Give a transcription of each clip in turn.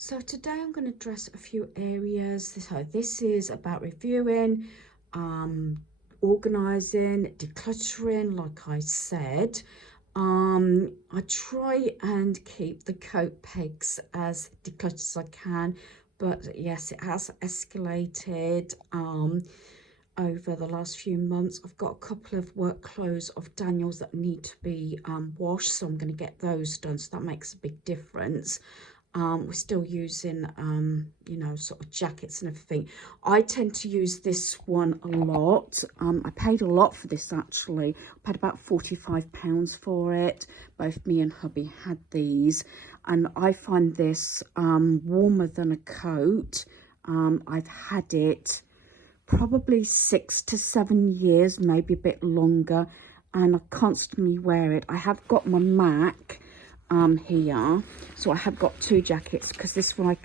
So today I'm going to address a few areas. So this is about reviewing, organizing, decluttering, like I said. I try and keep the coat pegs as decluttered as I can, but yes, it has escalated over the last few months. I've got a couple of work clothes of Daniel's that need to be washed, so I'm going to get those done, so that makes a big difference. We're still using you know, sort of jackets and everything. I tend to use this one a lot. I paid a lot for this, actually. I paid about £45 for it. Both me and hubby had these, and I find this warmer than a coat. I've had it probably 6 to 7 years, maybe a bit longer, and I constantly wear it. I have got my Mac here, so I have got two jackets, because this one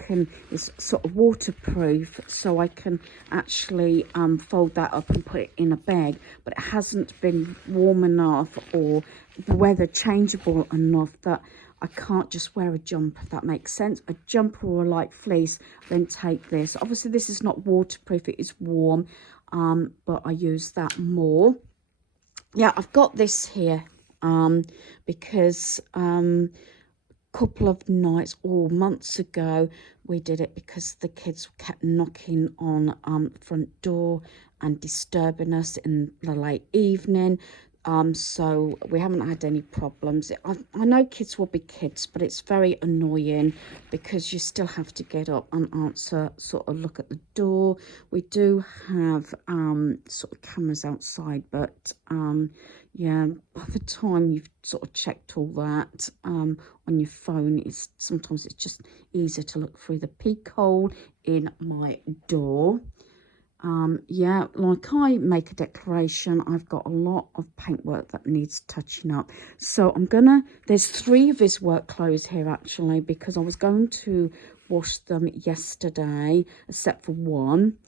is sort of waterproof, so I can actually fold that up and put it in a bag, but it hasn't been warm enough or the weather changeable enough that I can't just wear a jumper, if that makes sense. A jumper or a light fleece, then take this. Obviously this is not waterproof, it is warm, but I use that more. Yeah, I've got this here because couple of nights or months ago we did it because the kids kept knocking on the front door and disturbing us in the late evening. So we haven't had any problems. I know kids will be kids, but it's very annoying because you still have to get up and answer, sort of look at the door. We do have sort of cameras outside, but yeah, by the time you've sort of checked all that on your phone, sometimes it's just easier to look through the peek hole in my door. Yeah, like I make a declaration, I've got a lot of paintwork that needs touching up. So there's 3 of his work clothes here actually, because I was going to wash them yesterday, except for one.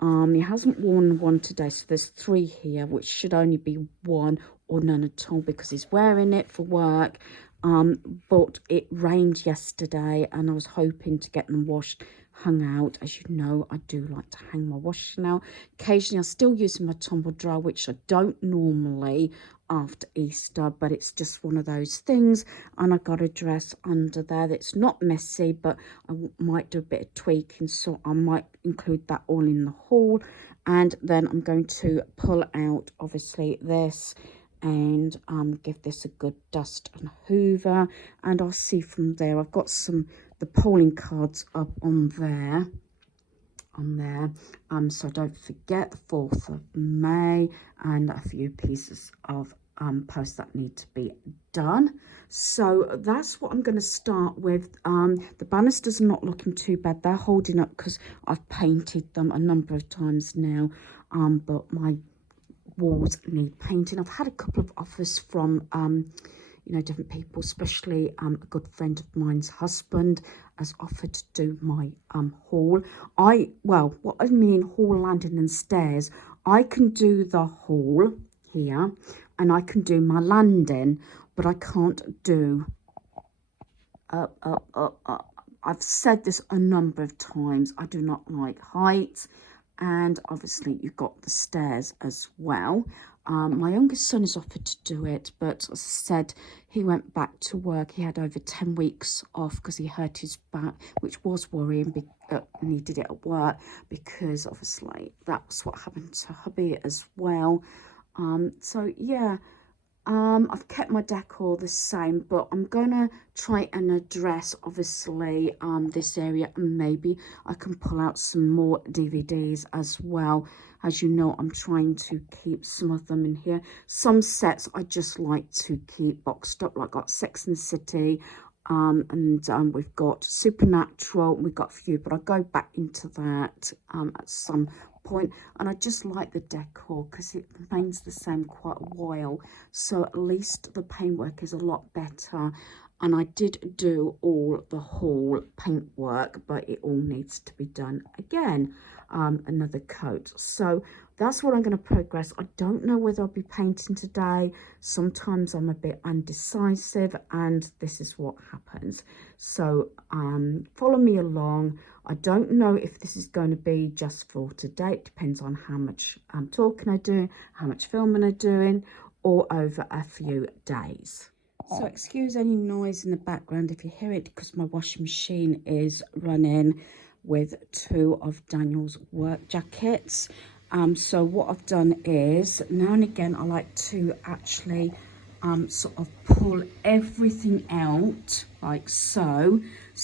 He hasn't worn one today, so there's 3 here, which should only be 1 or none at all because he's wearing it for work. But it rained yesterday and I was hoping to get them washed, hung out. As you know, I do like to hang my washing out. Occasionally I'm still using my tumble dryer, which I don't normally after Easter, but it's just one of those things. And I got a dress under there that's not messy, but I might do a bit of tweaking, so I might include that all in the haul. And then I'm going to pull out obviously this and give this a good dust and hoover, and I'll see from there. I've got the polling cards up on there, so don't forget the 4th of May, and a few pieces of posts that need to be done. So that's what I'm going to start with. The banisters are not looking too bad. They're holding up because I've painted them a number of times now, but my walls need painting. I've had a couple of offers from you know, different people, especially a good friend of mine's husband has offered to do my hall. Well, what I mean hall, landing and stairs, I can do the hall here and I can do my landing, but I can't do up. I've said this a number of times, I do not like heights. And obviously you've got the stairs as well. My youngest son has offered to do it, but as I said, he went back to work. He had over 10 weeks off because he hurt his back, which was worrying, and he did it at work because obviously that's what happened to hubby as well. So yeah, I've kept my decor the same, but I'm gonna try and address obviously this area, and maybe I can pull out some more DVDs as well. As you know, I'm trying to keep some of them in here. Some sets I just like to keep boxed up, like got Sex and the City, and we've got Supernatural, we've got a few, but I'll go back into that at some point. And I just like the decor because it remains the same quite a while, so at least the paintwork is a lot better. And I did do all the hall paintwork, but it all needs to be done again, another coat. So that's what I'm going to progress. I don't know whether I'll be painting today. Sometimes I'm a bit undecisive, and this is what happens. So follow me along. I don't know if this is going to be just for today. It depends on how much talking I'm doing, how much filming I'm doing, or over a few days. So excuse any noise in the background if you hear it, because my washing machine is running with 2 of Daniel's work jackets. So what I've done is, now and again, I like to actually sort of pull everything out like so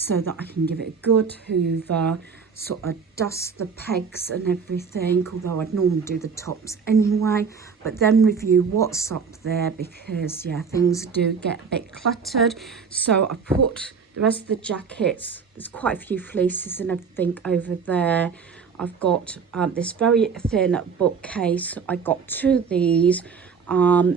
that I can give it a good hoover, sort of dust the pegs and everything, although I'd normally do the tops anyway, but then review what's up there, because yeah, things do get a bit cluttered. So I put the rest of the jackets, there's quite a few fleeces and everything over there. I've got this very thin bookcase. I got 2 of these. I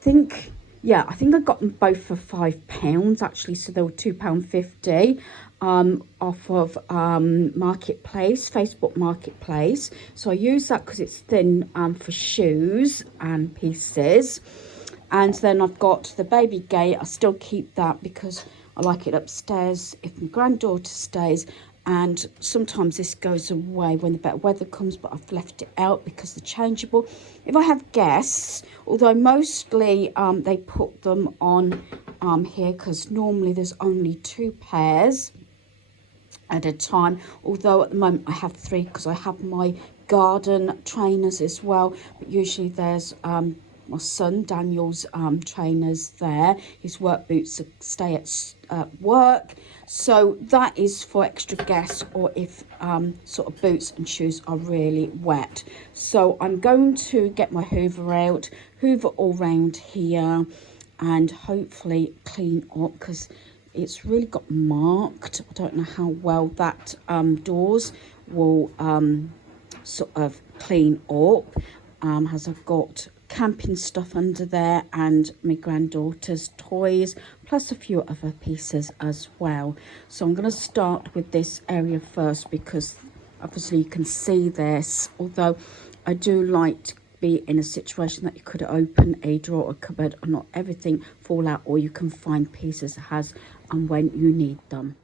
think I got them both for £5 actually, so they were £2.50 off of Marketplace, Facebook Marketplace. So I use that because it's thin for shoes and pieces. And then I've got the baby gate. I still keep that because I like it upstairs if my granddaughter stays. And sometimes this goes away when the better weather comes, but I've left it out because they're changeable. If I have guests, although mostly they put them on here, because normally there's only 2 pairs at a time, although at the moment I have 3 because I have my garden trainers as well, but usually there's my son Daniel's trainers there. His work boots stay at work, so that is for extra guests, or if sort of boots and shoes are really wet. So I'm going to get my hoover out, hoover all round here, and hopefully clean up, because it's really got marked. I don't know how well that doors will sort of clean up, as I've got camping stuff under there and my granddaughter's toys, plus a few other pieces as well. So I'm going to start with this area first, because obviously you can see this, although I do like to be in a situation that you could open a drawer or cupboard and not everything fall out, or you can find pieces as and when you need them.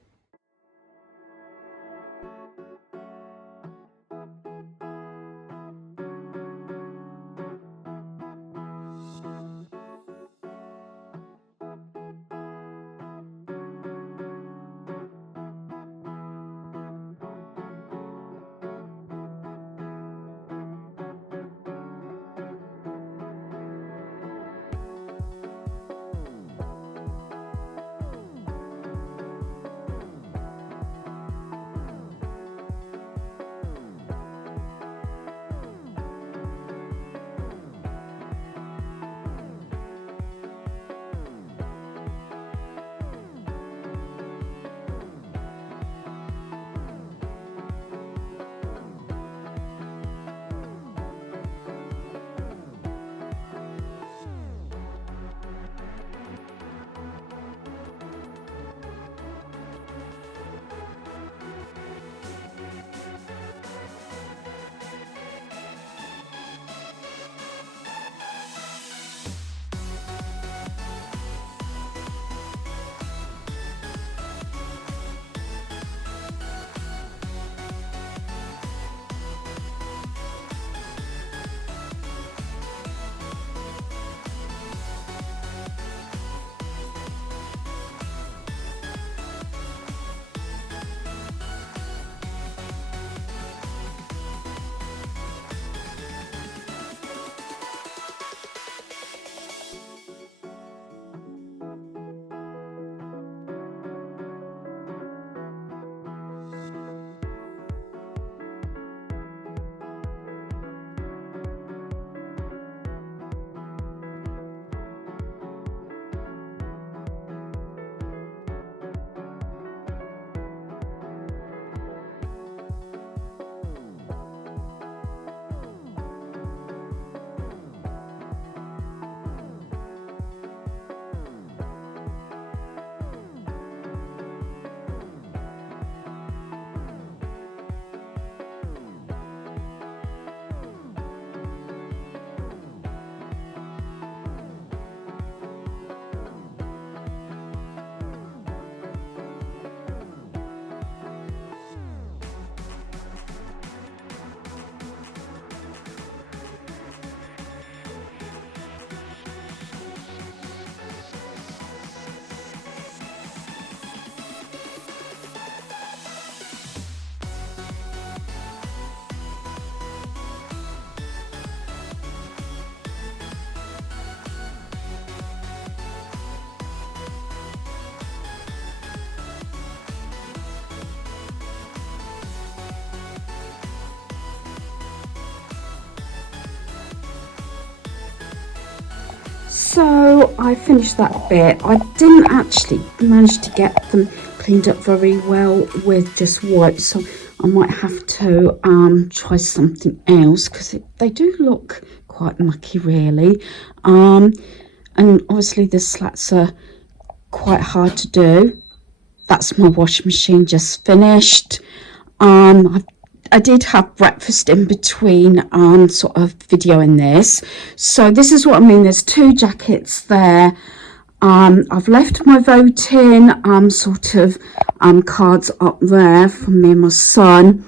So I finished that bit. I didn't actually manage to get them cleaned up very well with just white, so I might have to try something else because they do look quite mucky really. And obviously the slats are quite hard to do. That's my washing machine just finished. I did have breakfast in between sort of videoing this. So this is what I mean. There's 2 jackets there. I've left my voting sort of cards up there for me and my son.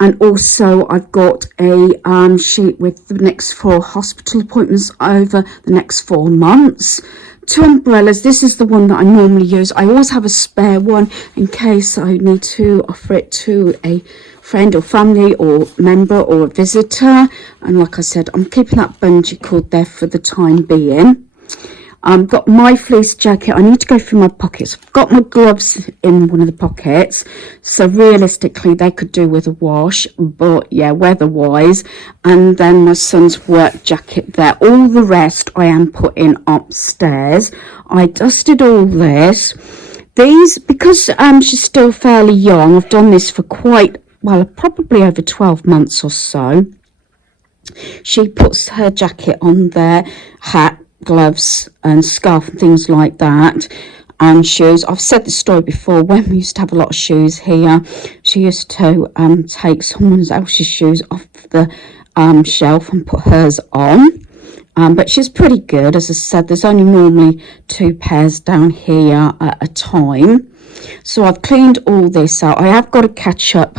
And also I've got a sheet with the next 4 hospital appointments over the next 4 months. 2 umbrellas. This is the one that I normally use. I always have a spare one in case I need to offer it to a friend or family or member or a visitor. And like I said, I'm keeping that bungee cord there for the time being. I've got my fleece jacket. I need to go through my pockets. I've got my gloves in one of the pockets. So realistically, they could do with a wash. But yeah, weather-wise. And then my son's work jacket there. All the rest I am putting upstairs. I dusted all this. These, because she's still fairly young, I've done this for quite, well, probably over 12 months or so. She puts her jacket on there, hat, gloves and scarf and things like that, and shoes. I've said this story before. When we used to have a lot of shoes here, she used to take someone else's shoes off the shelf and put hers on. But she's pretty good. As I said, there's only normally 2 pairs down here at a time. So I've cleaned all this out. I have got a ketchup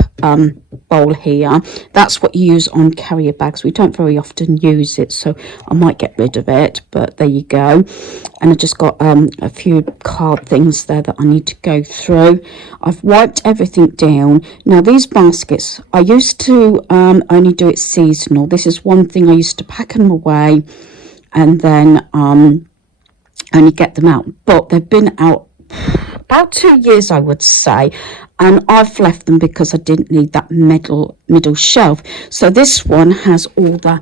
bowl here. That's what you use on carrier bags. We don't very often use it, so I might get rid of it, but there you go. And I just got a few card things there that I need to go through. I've wiped everything down. Now these baskets, I used to only do it seasonal. This is one thing I used to pack them away and then only get them out, but they've been out about 2 years, I would say, and I've left them because I didn't need that middle shelf. So this one has all the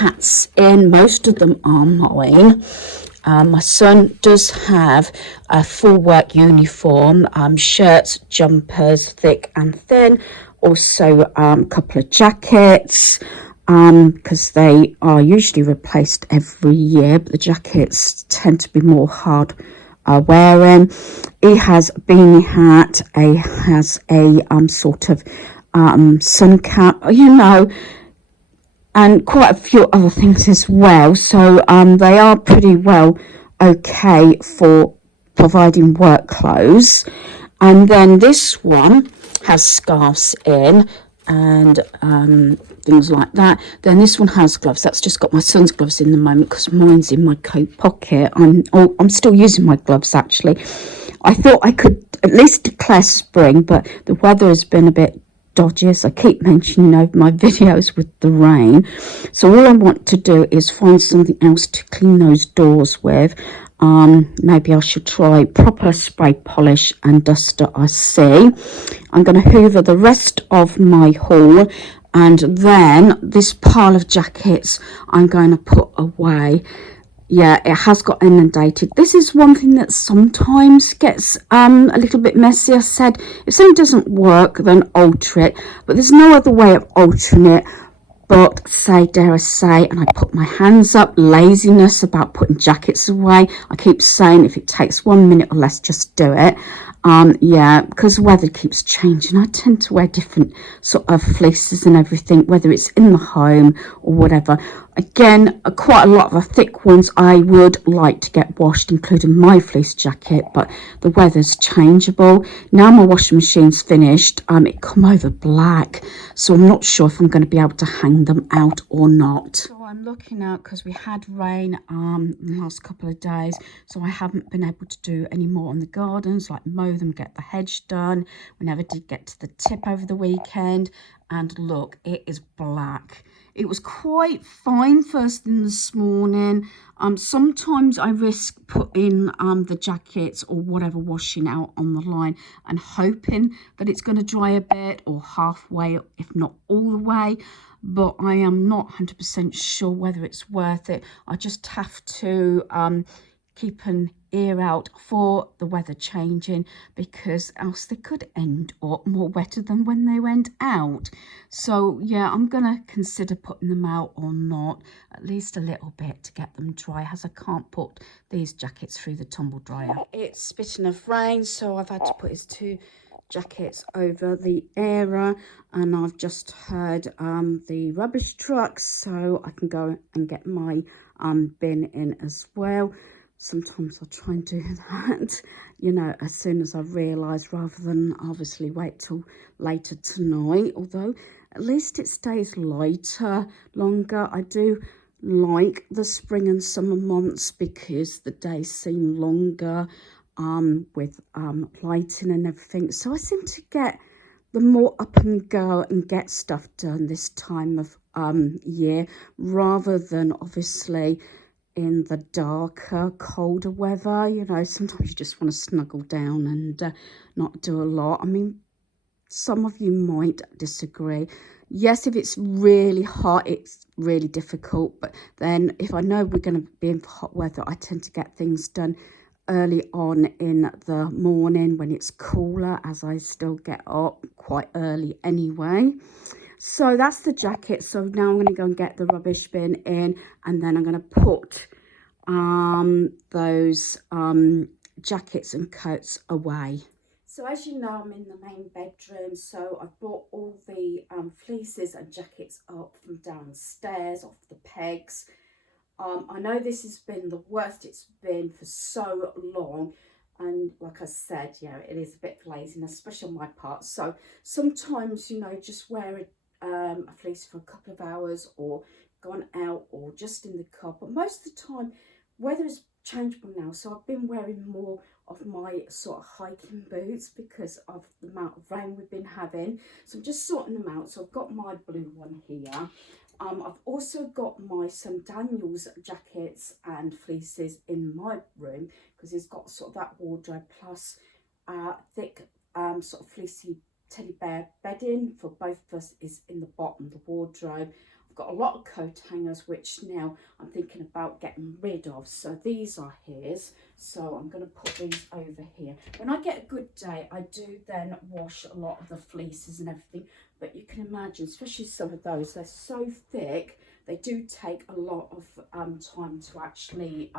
hats in. Most of them are mine. My son does have a full work uniform, shirts, jumpers, thick and thin, also a couple of jackets, because they are usually replaced every year, but the jackets tend to be more hard wearing. He has a beanie hat. He has a sort of sun cap, you know, and quite a few other things as well. So they are pretty well okay for providing work clothes. And then this one has scarves in and things like that. Then this one has gloves. That's just got my son's gloves in the moment because mine's in my coat pocket. I'm still using my gloves actually. I thought I could at least declare spring, but the weather has been a bit dodgy, as I keep mentioning over my videos with the rain. So all I want to do is find something else to clean those doors with. Maybe I should try proper spray polish and duster. I see. I'm going to hoover the rest of my haul, and then this pile of jackets I'm going to put away. Yeah, it has got inundated. This is one thing that sometimes gets a little bit messy. I said if something doesn't work, then alter it, but there's no other way of altering it. But dare I say, and I put my hands up, laziness about putting jackets away. I keep saying if it takes 1 minute or less, just do it. Yeah, because the weather keeps changing. I tend to wear different sort of fleeces and everything, whether it's in the home or whatever. Again, quite a lot of the thick ones I would like to get washed, including my fleece jacket, but the weather's changeable. Now my washing machine's finished, it come over black, so I'm not sure if I'm going to be able to hang them out or not. So I'm looking out because we had rain the last couple of days, so I haven't been able to do any more on the gardens, like mow them, get the hedge done. We never did get to the tip over the weekend. and look, it is black. It was quite fine first thing this morning. Sometimes I risk putting the jackets or whatever washing out on the line and hoping that it's going to dry a bit or halfway, if not all the way. But I am not 100% sure whether it's worth it. I just have to keep an ear out for the weather changing, because else they could end up more wetter than when they went out. So yeah, I'm gonna consider putting them out or not, at least a little bit to get them dry, as I can't put these jackets through the tumble dryer. It's spitting of rain, so I've had to put his two jackets over the area, and I've just heard the rubbish truck, so I can go and get my bin in as well. Sometimes I'll try and do that, you know, as soon as I realise, rather than obviously wait till later tonight. Although at least it stays lighter longer. I do like the spring and summer months because the days seem longer with lighting and everything. So I seem to get the more up and go and get stuff done this time of year, rather than obviously in the darker, colder weather. You know, sometimes you just want to snuggle down and not do a lot. I mean, some of you might disagree. Yes, if it's really hot, it's really difficult. But then if I know we're going to be in hot weather, I tend to get things done early on in the morning when it's cooler, as I still get up quite early anyway. So that's the jacket. So now I'm going to go and get the rubbish bin in, and then I'm going to put those jackets and coats away. So as you know, I'm in the main bedroom, so I've brought all the fleeces and jackets up from downstairs off the pegs. I know this has been the worst it's been for so long, and like I said, yeah, it is a bit laziness, especially on my part. So sometimes, you know, just wear a fleece for a couple of hours, or gone out, or just in the car. But most of the time, weather is changeable now, so I've been wearing more of my sort of hiking boots because of the amount of rain we've been having. So I'm just sorting them out. So I've got my blue one here. I've also got my St. Daniel's jackets and fleeces in my room, because it's got sort of that wardrobe, plus thick sort of fleecy teddy bear bedding for both of us is in the bottom of the wardrobe. I've got a lot of coat hangers, which now I'm thinking about getting rid of. So these are his. So I'm going to put these over here. When I get a good day, I do then wash a lot of the fleeces and everything. But you can imagine, especially some of those, they're so thick, they do take a lot of time to actually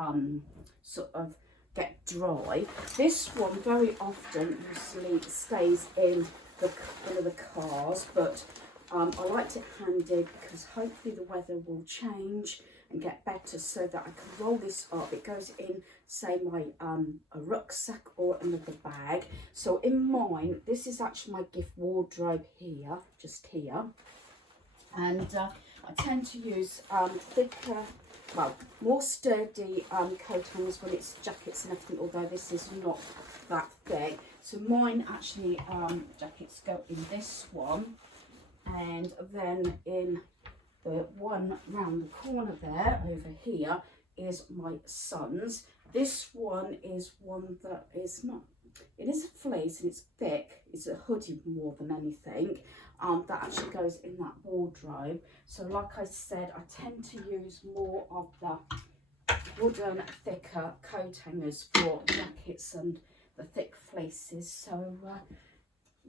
sort of get dry. This one very often usually stays in one of the cars, but I liked it handed because hopefully the weather will change and get better, so that I can roll this up. It goes in, say, my a rucksack or another bag. So in mine, this is actually my gift wardrobe here, just here. And I tend to use thicker, well, more sturdy coat hangers when it's jackets and everything, although this is not that thick. So mine actually, jackets go in this one, and then in the one round the corner there, over here, is my son's. This one is one that is not, it is a fleece and it's thick. It's a hoodie more than anything. That actually goes in that wardrobe. So like I said, I tend to use more of the wooden, thicker coat hangers for jackets and the thick fleeces. So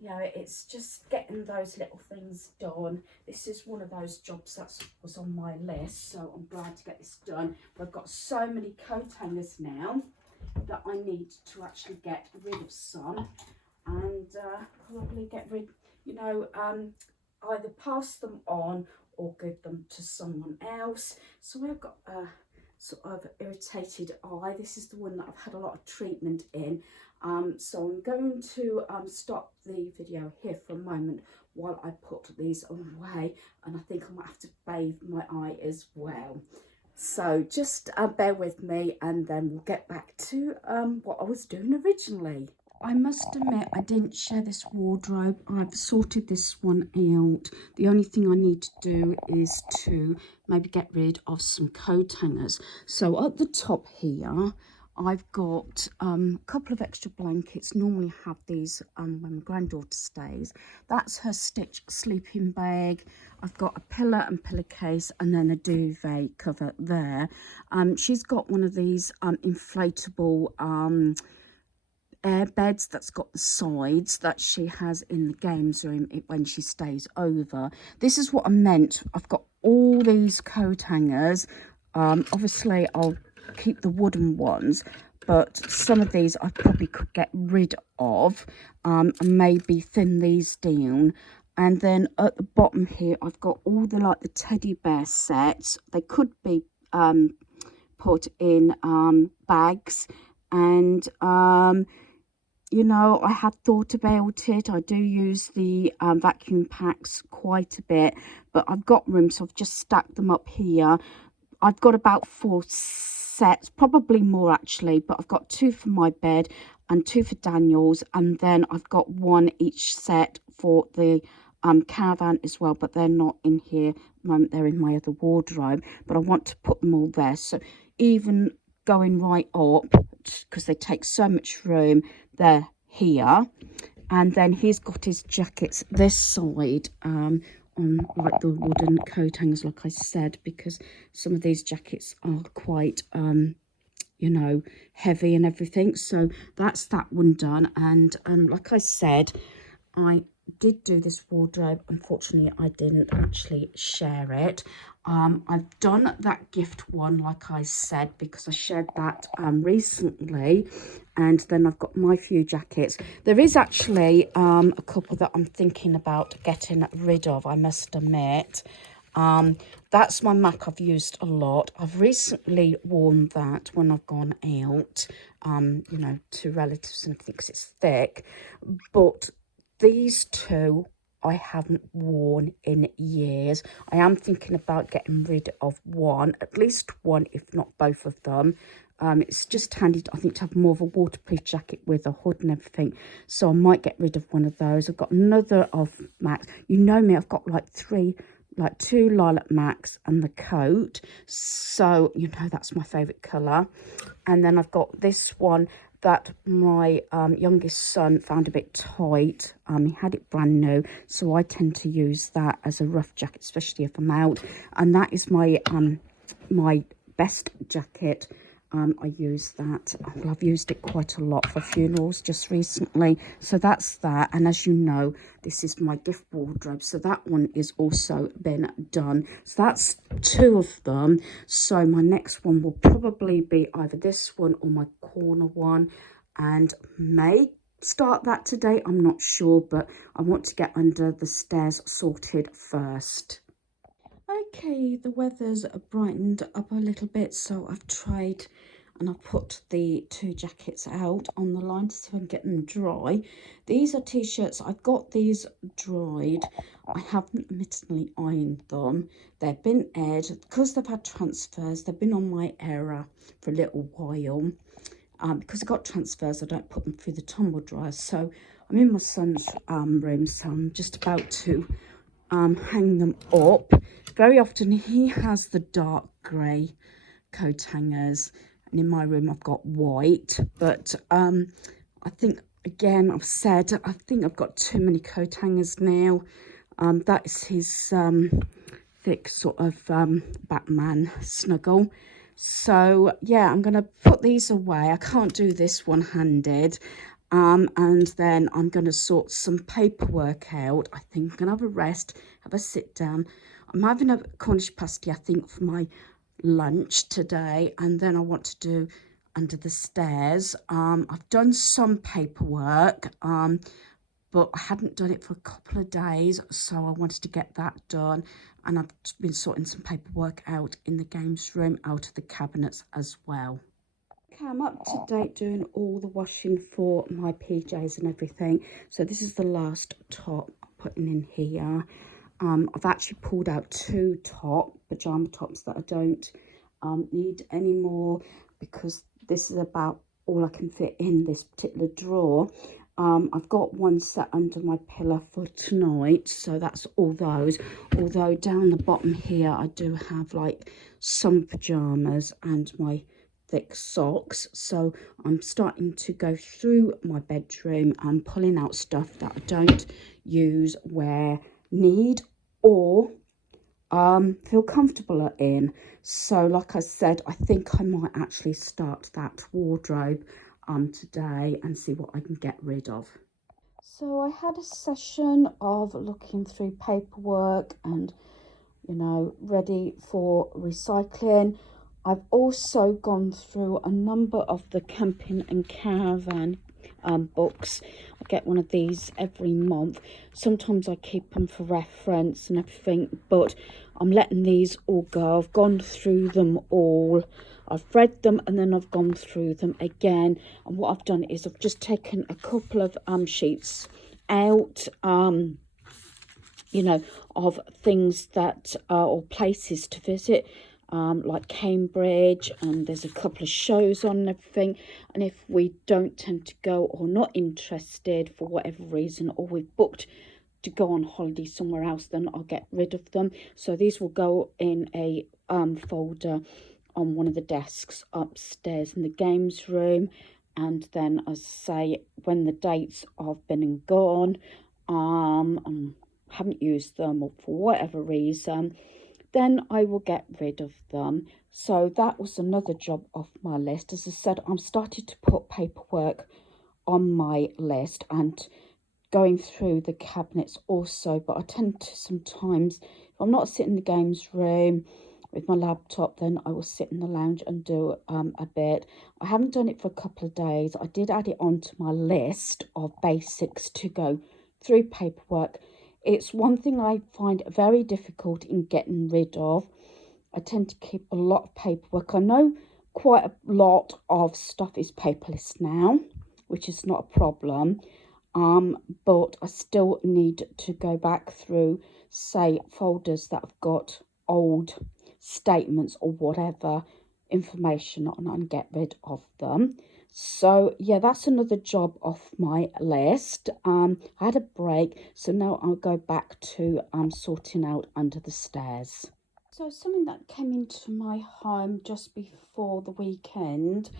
yeah, it's just getting those little things done. This is one of those jobs that was on my list, so I'm glad to get this done. But I've got so many coat hangers now that I need to actually get rid of some, and probably get rid, you know, either pass them on or give them to someone else. So I've got a sort of irritated eye. This is the one that I've had a lot of treatment in. So I'm going to stop the video here for a moment while I put these away, and I think I might have to bathe my eye as well. So just bear with me, and then we'll get back to what I was doing originally. I must admit I didn't share this wardrobe. I've sorted this one out. The only thing I need to do is to maybe get rid of some coat hangers. So at the top here, I've got a couple of extra blankets. Normally have these when my granddaughter stays. That's her stitch sleeping bag. I've got a pillow and pillowcase and then a duvet cover there. She's got one of these inflatable air beds that's got the sides that she has in the games room when she stays over. This is what I meant. I've got all these coat hangers. Obviously I'll keep the wooden ones, but some of these I probably could get rid of and maybe thin these down. And then at the bottom here I've got all the like the teddy bear sets. They could be put in bags, and you know, I had thought about it. I do use the vacuum packs quite a bit, but I've got room, so I've just stacked them up here. I've got about 4 sets, probably more actually, but I've got 2 for my bed and 2 for Daniel's, and then I've got 1 each set for the caravan as well, but they're not in here at the moment. They're in my other wardrobe, but I want to put them all there. So even going right up, because they take so much room, they're here. And then he's got his jackets this side on like the wooden coat hangers, like I said, because some of these jackets are quite you know, heavy and everything. So that's that one done. And like I said, I did do this wardrobe. Unfortunately, I didn't actually share it. I've done that gift one, like I said, because I shared that recently. And then I've got my few jackets. There is actually a couple that I'm thinking about getting rid of, I must admit. That's my MAC I've used a lot. I've recently worn that when I've gone out, you know, to relatives and everything, because it's thick. But these two I haven't worn in years. I am thinking about getting rid of one, at least one, if not both of them. It's just handy, I think, to have more of a waterproof jacket with a hood and everything. So I might get rid of one of those. I've got another of Max. You know me, I've got like 2 lilac Max and the coat. So, you know, that's my favourite colour. And then I've got this one that my youngest son found a bit tight. He had it brand new, so I tend to use that as a rough jacket, especially if I'm out. And that is my my best jacket. I use that. Well, I've used it quite a lot for funerals just recently. So that's that. And as you know, this is my gift wardrobe. So that one is also been done. So that's 2 of them. So my next one will probably be either this one or my corner one. And may start that today. I'm not sure, but I want to get under the stairs sorted first. Okay, the weather's brightened up a little bit, so I've tried and I've put the 2 jackets out on the line to see if I can get them dry. These are t-shirts. I've got these dried. I haven't admittedly ironed them. They've been aired because they've had transfers. They've been on my error for a little while. Because I got transfers, I don't put them through the tumble dryer. So I'm in my son's room, so I'm just about to hang them up. Very often he has the dark grey coat hangers, and in my room I've got white, but I think, again, I've said I think I've got too many coat hangers now. That is his thick sort of Batman snuggle. So yeah, I'm gonna put these away. I can't do this one-handed. And then I'm going to sort some paperwork out. I think I'm going to have a rest, have a sit down. I'm having a Cornish pasty, I think, for my lunch today. And then I want to do under the stairs. I've done some paperwork, but I hadn't done it for a couple of days. So I wanted to get that done. And I've been sorting some paperwork out in the games room, out of the cabinets as well. Okay, I'm up to date doing all the washing for my PJs and everything. So this is the last top I'm putting in here. I've actually pulled out 2 pajama tops that I don't need anymore, because this is about all I can fit in this particular drawer. I've got one set under my pillow for tonight, so that's all those. Although down the bottom here I do have like some pajamas and my thick socks, so I'm starting to go through my bedroom and pulling out stuff that I don't use, wear, need, or feel comfortable in. So like I said, I think I might actually start that wardrobe today and see what I can get rid of. So I had a session of looking through paperwork and, you know, ready for recycling. I've also gone through a number of the camping and caravan books. I get one of these every month. Sometimes I keep them for reference and everything, but I'm letting these all go. I've gone through them all. I've read them and then I've gone through them again. And what I've done is I've just taken a couple of sheets out, you know, of things that or places to visit, like Cambridge, and there's a couple of shows on and everything. And if we don't tend to go or not interested for whatever reason, or we've booked to go on holiday somewhere else, then I'll get rid of them. So these will go in a folder on one of the desks upstairs in the games room. And then, as I say, when the dates have been and gone, and haven't used them or for whatever reason, then I will get rid of them. So that was another job off my list. As I said, I'm starting to put paperwork on my list and going through the cabinets also, but I tend to sometimes, if I'm not sitting in the games room with my laptop, then I will sit in the lounge and do a bit. I haven't done it for a couple of days. I did add it onto my list of basics to go through paperwork. It's one thing I find very difficult in getting rid of. I tend to keep a lot of paperwork. I know quite a lot of stuff is paperless now, which is not a problem. But I still need to go back through, say, folders that have got old statements or whatever information on and get rid of them. So yeah, that's another job off my list. I had a break, so now I'll go back to sorting out under the stairs. So something that came into my home just before the weekend,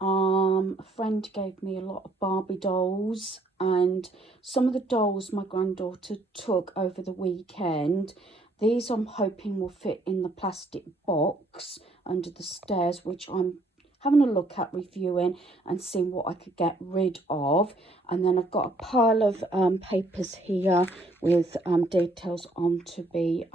a friend gave me a lot of Barbie dolls, and some of the dolls my granddaughter took over the weekend. These I'm hoping will fit in the plastic box under the stairs, which I'm having a look at, reviewing and seeing what I could get rid of. And then I've got a pile of papers here with details on to be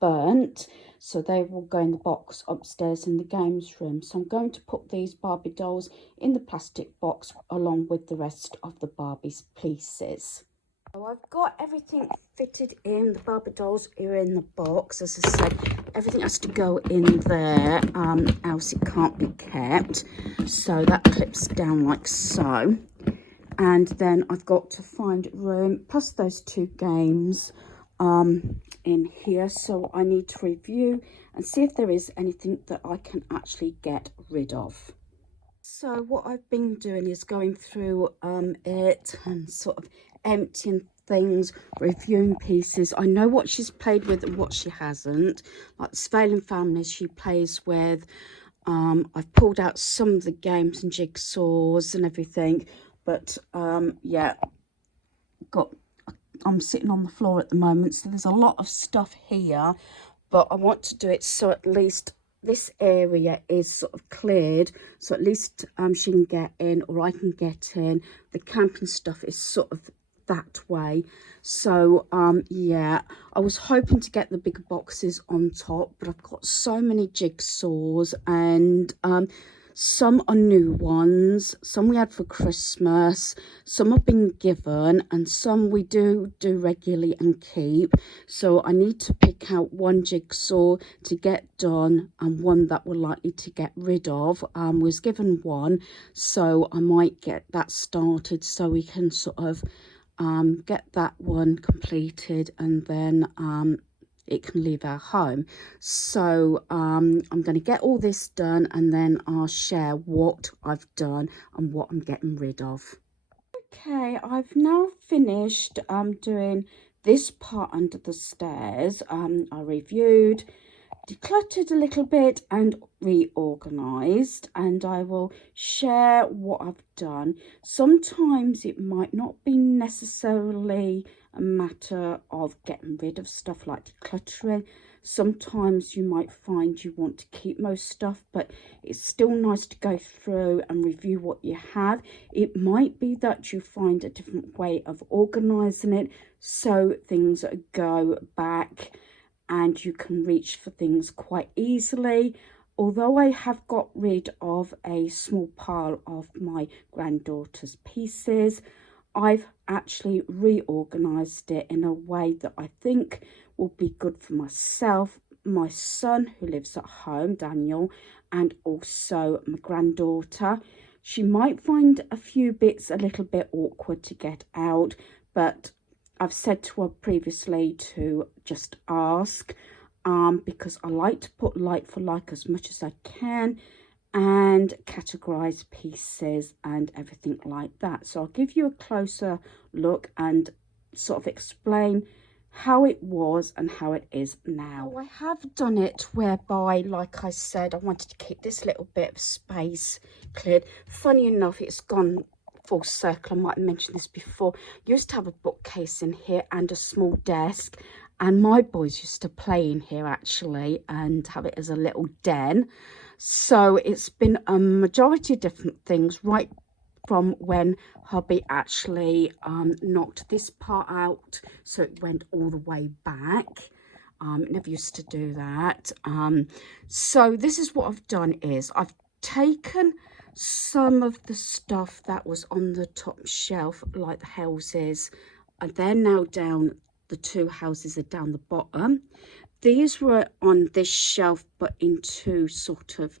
burnt, so they will go in the box upstairs in the games room. So I'm going to put these Barbie dolls in the plastic box along with the rest of the Barbie's pieces. So I've got everything fitted in. The Barbie dolls are in the box. As I said, everything has to go in there, else it can't be kept. So that clips down like so. And then I've got to find room, plus those two games in here. So I need to review and see if there is anything that I can actually get rid of. So what I've been doing is going through it and sort of emptying things, reviewing pieces. I know what she's played with and what she hasn't. Like the Surveilling Families she plays with. I've pulled out some of the games and jigsaws and everything. But yeah, I'm sitting on the floor at the moment, so there's a lot of stuff here. But I want to do it so at least this area is sort of cleared, so at least she can get in or I can get in. The camping stuff is sort of that way. So yeah, I was hoping to get the bigger boxes on top, but I've got so many jigsaws, and some are new ones, some we had for Christmas, some have been given, and some we do regularly and keep. So I need to pick out one jigsaw to get done and one that we're likely to get rid of. Was given one, so I might get that started so we can sort of get that one completed, and then it can leave our home. So I'm going to get all this done, and then I'll share what I've done and what I'm getting rid of. Okay, I've now finished doing this part under the stairs. I reviewed, decluttered a little bit and reorganized, and I will share what I've done. Sometimes it might not be necessarily a matter of getting rid of stuff like decluttering. Sometimes you might find you want to keep most stuff, but it's still nice to go through and review what you have. It might be that you find a different way of organizing it so things go back and you can reach for things quite easily. Although I have got rid of a small pile of my granddaughter's pieces, I've actually reorganized it in a way that I think will be good for myself, my son who lives at home, Daniel, and also my granddaughter. She might find a few bits a little bit awkward to get out, but I've said to her previously to just ask, because I like to put like for like as much as I can and categorize pieces and everything like that. So I'll give you a closer look and sort of explain how it was and how it is now. I have done it whereby, like I said, I wanted to keep this little bit of space cleared. Funny enough, it's gone full circle. I might have mentioned this before. I used to have a bookcase in here and a small desk, and my boys used to play in here actually and have it as a little den. So it's been a majority of different things, right from when hubby actually knocked this part out so it went all the way back. Never used to do that. So this is what I've done is I've taken some of the stuff that was on the top shelf, like the houses, and they're now down. The two houses are down the bottom. These were on this shelf but in two sort of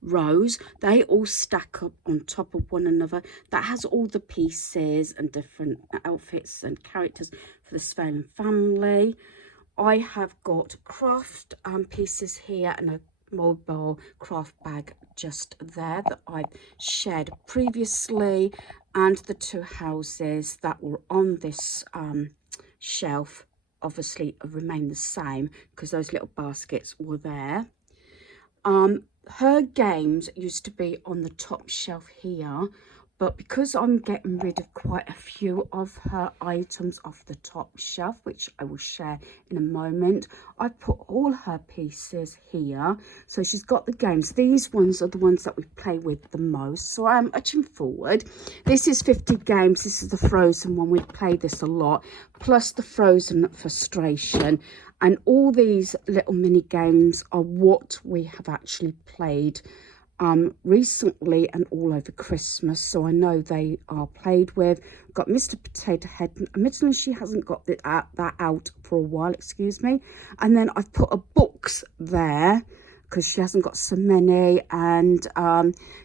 rows. They all stack up on top of one another. That has all the pieces and different outfits and characters for the Svelin family. I have got craft pieces here and a mobile craft bag just there that I've shared previously, and the two houses that were on this shelf obviously remain the same because those little baskets were there. Her games used to be on the top shelf here, but because I'm getting rid of quite a few of her items off the top shelf, which I will share in a moment, I put all her pieces here. So she's got the games. These ones are the ones that we play with the most, so I'm edging forward. This is 50 games. This is the Frozen one. We play this a lot, plus the Frozen Frustration. And all these little mini games are what we have actually played recently and all over Christmas, so I know they are played with. Got Mr. Potato Head. Admittedly, she hasn't got that out for a while, excuse me. And then I've put her books there because she hasn't got so many, and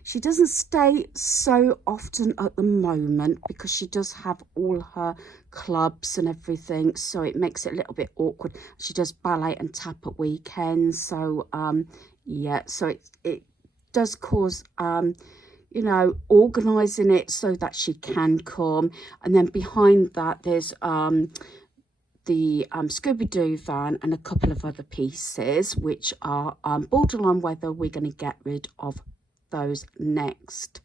she doesn't stay so often at the moment because she does have all her clubs and everything, so it makes it a little bit awkward. She does ballet and tap at weekends, so yeah, so it does cause you know, organizing it so that she can come. And then behind that there's the Scooby-Doo van and a couple of other pieces which are borderline whether we're going to get rid of those next.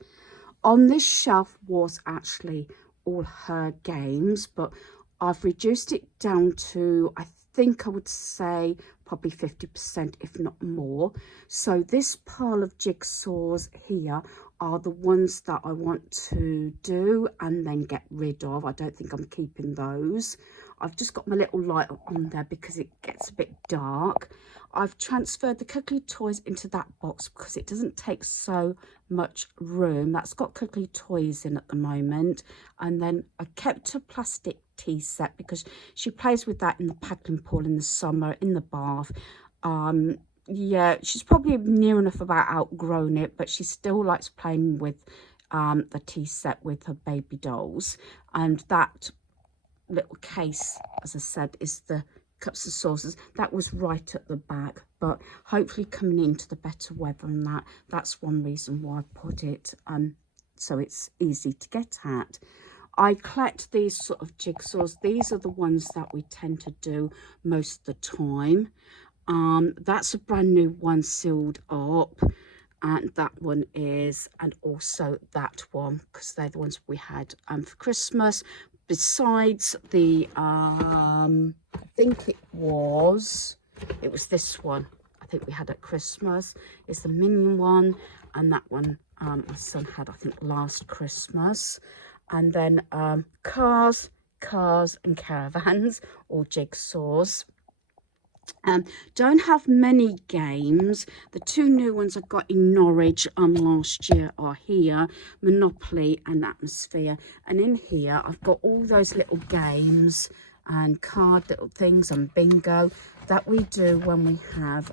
On this shelf was actually all her games, but I've reduced it down to, I think I would say probably 50% if not more. So this pile of jigsaws here are the ones that I want to do and then get rid of. I don't think I'm keeping those. I've just got my little light on there because it gets a bit dark. I've transferred the Cuddly Toys into that box because it doesn't take so much room. That's got Cuddly Toys in at the moment. And then I kept a plastic tea set because she plays with that in the paddling pool in the summer, in the bath. Yeah, she's probably near enough about outgrown it, but she still likes playing with the tea set with her baby dolls. And that little case, as I said, is the cups and saucers. That was right at the back, but hopefully coming into the better weather and that's one reason why I put it so it's easy to get at. I collect these sort of jigsaws. These are the ones that we tend to do most of the time. That's a brand new one sealed up, and that one is, and also that one, because they're the ones we had for Christmas. Besides the I think it was this one I think we had at Christmas. It's the Minion one, and that one my son had, I think, last Christmas. And then cars and caravans, or jigsaws. Don't have many games. The two new ones I got in Norwich last year are here, Monopoly and Atmosphere. And in here I've got all those little games and card little things and bingo that we do when we have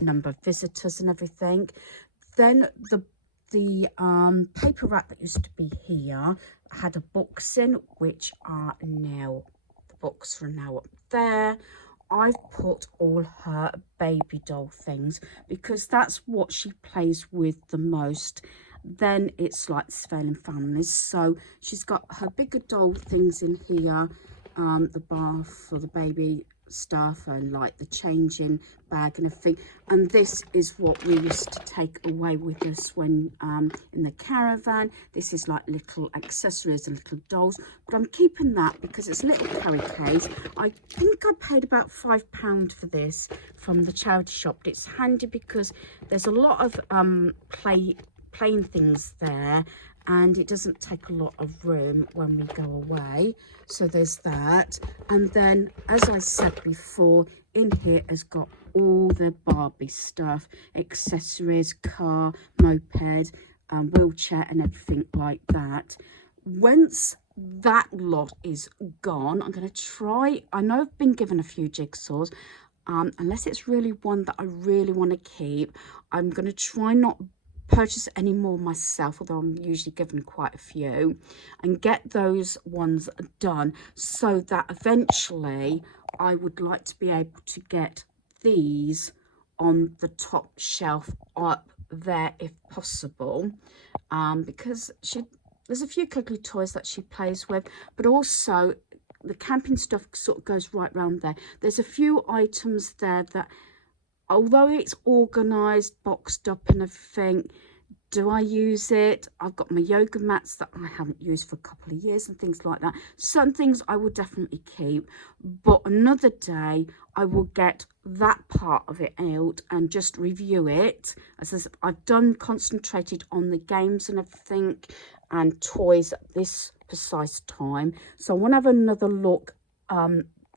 number of visitors and everything. Then the paper rack that used to be here had a books in, which are now, the books are now up there. I've put all her baby doll things because that's what she plays with the most. Then it's like Surveilling Families. So she's got her bigger doll things in here, the bath for the baby stuff and like the changing bag and everything. And this is what we used to take away with us when in the caravan. This is like little accessories and little dolls, but I'm keeping that because it's a little carry case. I think I paid about £5 for this from the charity shop. But it's handy because there's a lot of plain things there, and it doesn't take a lot of room when we go away. So there's that. And then, as I said before, in here has got all the Barbie stuff, accessories, car, moped, wheelchair and everything like that. Once that lot is gone, I'm going to try, I know I've been given a few jigsaws, unless it's really one that I really want to keep, I'm going to try not purchase any more myself, although I'm usually given quite a few, and get those ones done so that eventually I would like to be able to get these on the top shelf up there if possible, because there's a few cuddly toys that she plays with, but also the camping stuff sort of goes right round there. There's a few items there that, although it's organised, boxed up and everything, do I use it? I've got my yoga mats that I haven't used for a couple of years and things like that. Some things I will definitely keep, but another day I will get that part of it out and just review it. As I've done concentrated on the games and everything and toys at this precise time. So I want to have another look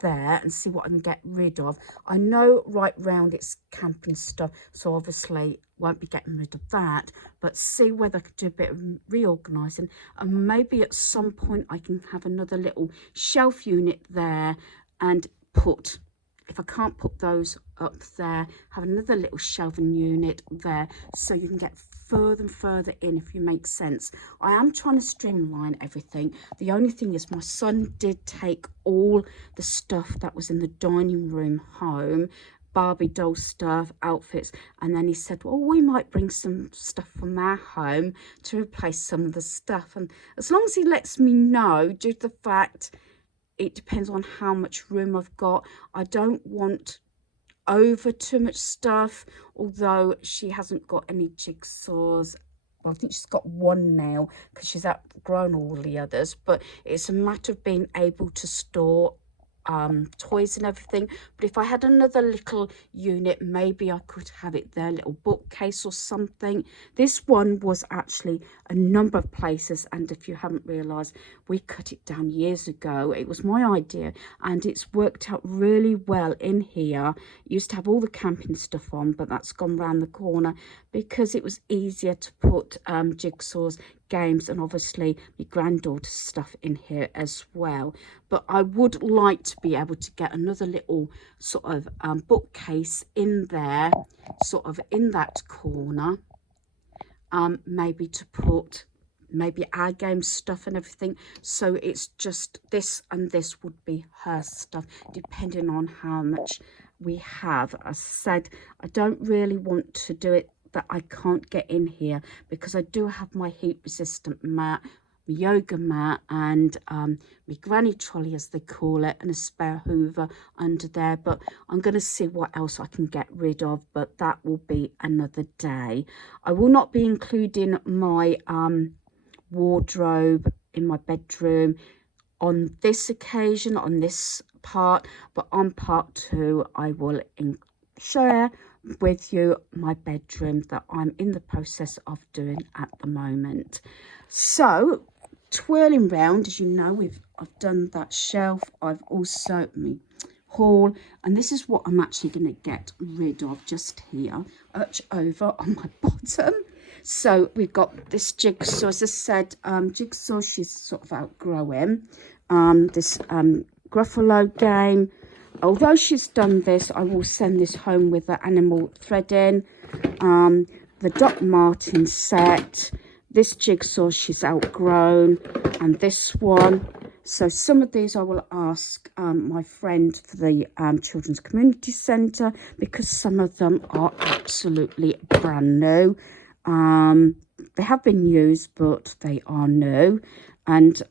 there and see what I can get rid of. I know right round it's camping stuff, so obviously won't be getting rid of that, but see whether I could do a bit of reorganising, and maybe at some point I can have another little shelf unit there and put, if I can't put those up there, have another little shelving unit there so you can get further and further in, if you make sense. I am trying to streamline everything. The only thing is my son did take all the stuff that was in the dining room home, Barbie doll stuff, outfits, and then he said, well, we might bring some stuff from our home to replace some of the stuff. And as long as he lets me know, due to the fact it depends on how much room I've got, I don't want over too much stuff, although she hasn't got any jigsaws. Well, I think she's got one now because she's outgrown all the others, but it's a matter of being able to store toys and everything. But if I had another little unit, maybe I could have it there, little bookcase or something. This one was actually a number of places, and if you haven't realized, we cut it down years ago. It was my idea and it's worked out really well in here. It used to have all the camping stuff on, but that's gone round the corner because it was easier to put jigsaws, games, and obviously my granddaughter's stuff in here as well. But I would like to be able to get another little sort of bookcase in there, sort of in that corner, maybe to put maybe our game stuff and everything. So it's just this, and this would be her stuff, depending on how much we have. As I said, I don't really want to do it that I can't get in here, because I do have my heat resistant mat, my yoga mat, and my granny trolley, as they call it, and a spare hoover under there. But I'm going to see what else I can get rid of, but that will be another day. I will not be including my wardrobe in my bedroom on this occasion, on this part, but on part 2 I will share with you my bedroom that I'm in the process of doing at the moment. So twirling round, as you know, I've done that shelf. I've also my haul, and this is what I'm actually going to get rid of just here, over on my bottom. So we've got this jigsaw. As I said, jigsaw she's sort of outgrowing. This Gruffalo game. Although she's done this, I will send this home with the animal threading. The Doc Martin set. This jigsaw she's outgrown, and this one. So some of these I will ask my friend for the Children's Community Centre, because some of them are absolutely brand new. They have been used, but they are new and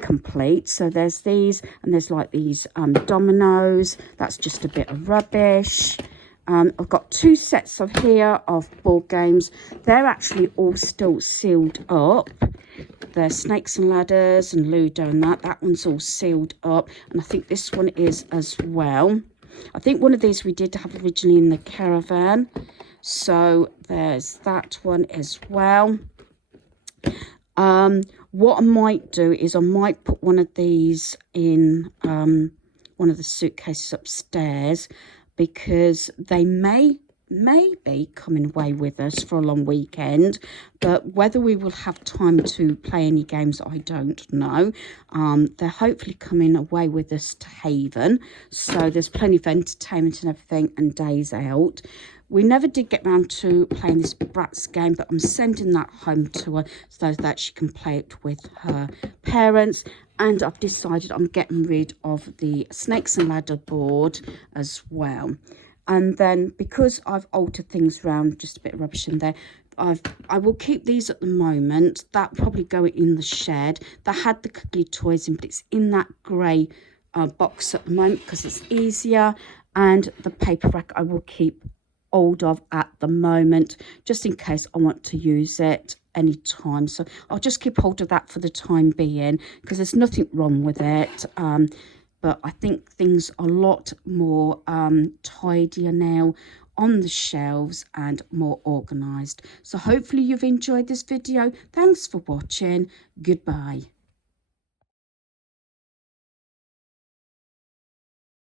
complete. So there's these, and there's like these dominoes. That's just a bit of rubbish. I've got 2 sets of here of board games. They're actually all still sealed up. There's Snakes and Ladders and Ludo and that one's all sealed up, and I think this one is as well. I think one of these we did have originally in the caravan, so there's that one as well. What I might do is I might put one of these in one of the suitcases upstairs, because they may be coming away with us for a long weekend, but whether we will have time to play any games, I don't know. They're hopefully coming away with us to Haven, so there's plenty of entertainment and everything and days out. We never did get round to playing this Bratz game, but I'm sending that home to her so that she can play it with her parents. And I've decided I'm getting rid of the Snakes and Ladder board as well. And then, because I've altered things around, just a bit of rubbish in there, I will keep these at the moment. That probably go in the shed. That had the Cuddly Toys in, but it's in that grey box at the moment because it's easier. And the paper rack I will keep hold of at the moment, just in case I want to use it anytime. So I'll just keep hold of that for the time being, because there's nothing wrong with it. But I think things are a lot more tidier now on the shelves and more organised. So hopefully you've enjoyed this video. Thanks for watching. Goodbye.